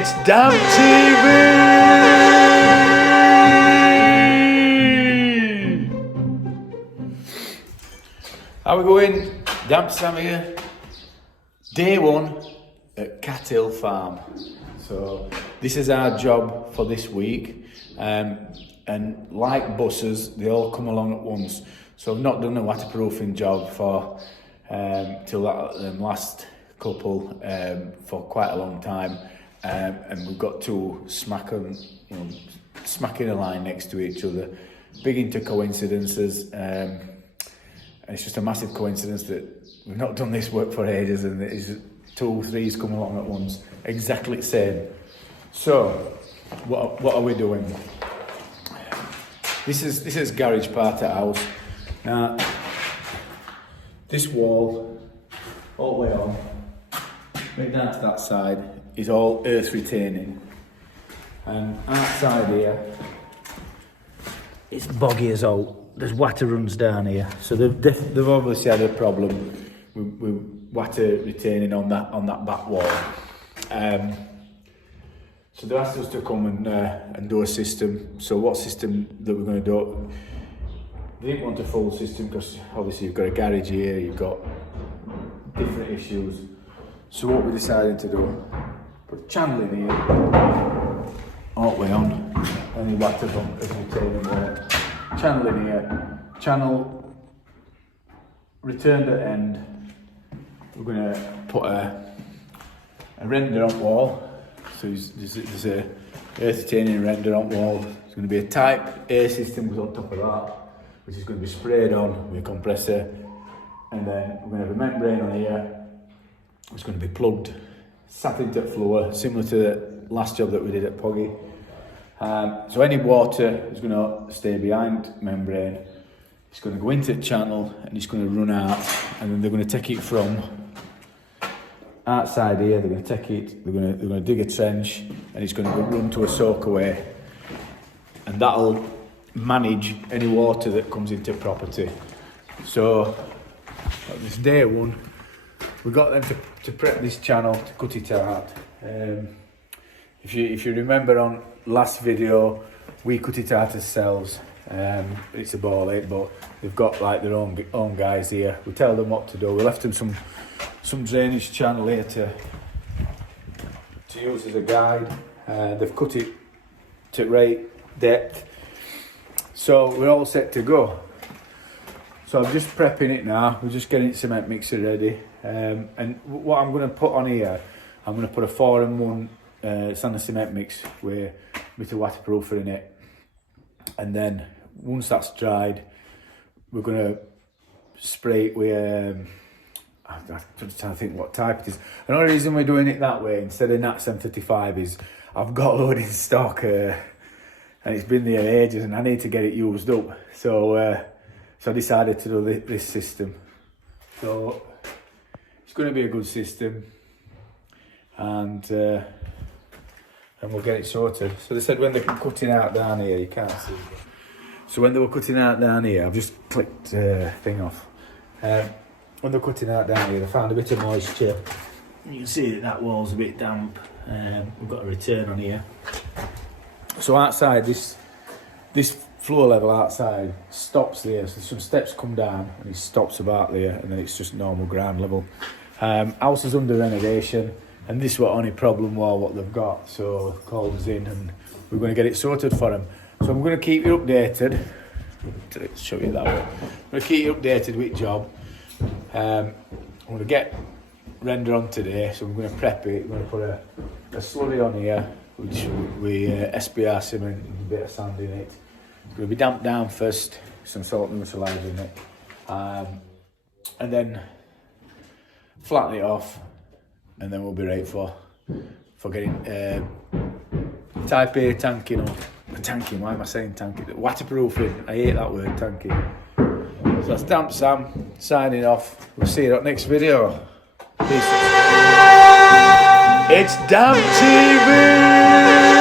It's Damp TV! How we going? Damp Sam here. Day one at Cathill Farm. So this is our job for this week. And like buses, they all come along at once. So I've not done a waterproofing job for till that last couple for quite a long time. And we've got two smacking a line next to each other. Big into coincidences. And it's just a massive coincidence that we've not done this work for ages and it's 2 3s come along at once. Exactly the same. So, what are we doing? This is garage part of the house. Now, this wall, all the way on, right down to that side, is all earth retaining. And outside here, it's boggy as all. There's water runs down here, so they've obviously had a problem with water retaining on that back wall. So they asked us to come and do a system. So what system that we're going to do? They didn't want a full system because obviously you've got a garage here, you've got different issues. So what we decided to do, put a channel in here, all the way on, and the water pump as retaining wall. Channel in here, channel returned at end. We're going to put a render on wall. So there's a earth retaining render on wall. There's going to be a type A system goes on top of that, which is going to be sprayed on with a compressor. And then we're going to have a membrane on here. It's going to be plugged, sat into the floor, similar to the last job that we did at Poggy. So any water is going to stay behind membrane. It's going to go into the channel and it's going to run out, and then they're going to take it from outside here. They're going to take it. They're going to dig a trench, and it's going to run to a soakaway, and that'll manage any water that comes into property. So this day one, we got them to prep this channel to cut it out. If you remember on last video, we cut it out ourselves. It's a ball ache, but they've got like their own guys here. We tell them what to do. We left them some drainage channel here to use as a guide. They've cut it to right depth, so we're all set to go. So I'm just prepping it now. We're just getting cement mixer ready. And what I'm going to put on here, I'm going to put a 4-in-1 sand and cement mix with a bit of waterproofer in it, and then once that's dried, we're going to spray it with I'm just trying to think what type it is. Another reason we're doing it that way instead of Nat 755 is I've got a load in stock and it's been there ages and I need to get it used up, so I decided to do this system. So it's going to be a good system, and we'll get it sorted. So they said when they're cutting out down here, you can't see. So when they were cutting out down here, I've just clicked thing off. When they're cutting out down here, they found a bit of moisture. You can see that wall's a bit damp. We've got a return on here. So outside, this floor level outside stops there. So some steps come down and it stops about there, and then it's just normal ground level. House is under renovation, and this was only problem wall what they've got, so they've called us in and we're going to get it sorted for them. So I'm going to keep you updated. Let's show you that way. I'm going to keep you updated with job. I'm going to get render on today, so I'm going to prep it. I'm going to put a slurry on here, which with SBR cement and a bit of sand in it. It's going to be damped down first, some salt neutralizer in it, and then flatten it off, and then we'll be ready for getting type A tanking on. Why am I saying tanking? Waterproofing. I hate that word, tanking. So that's Damp Sam signing off. We'll see you at next video. Peace. It's Damp TV.